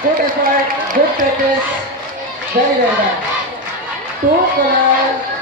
Good effort, good practice, very well done. 2 color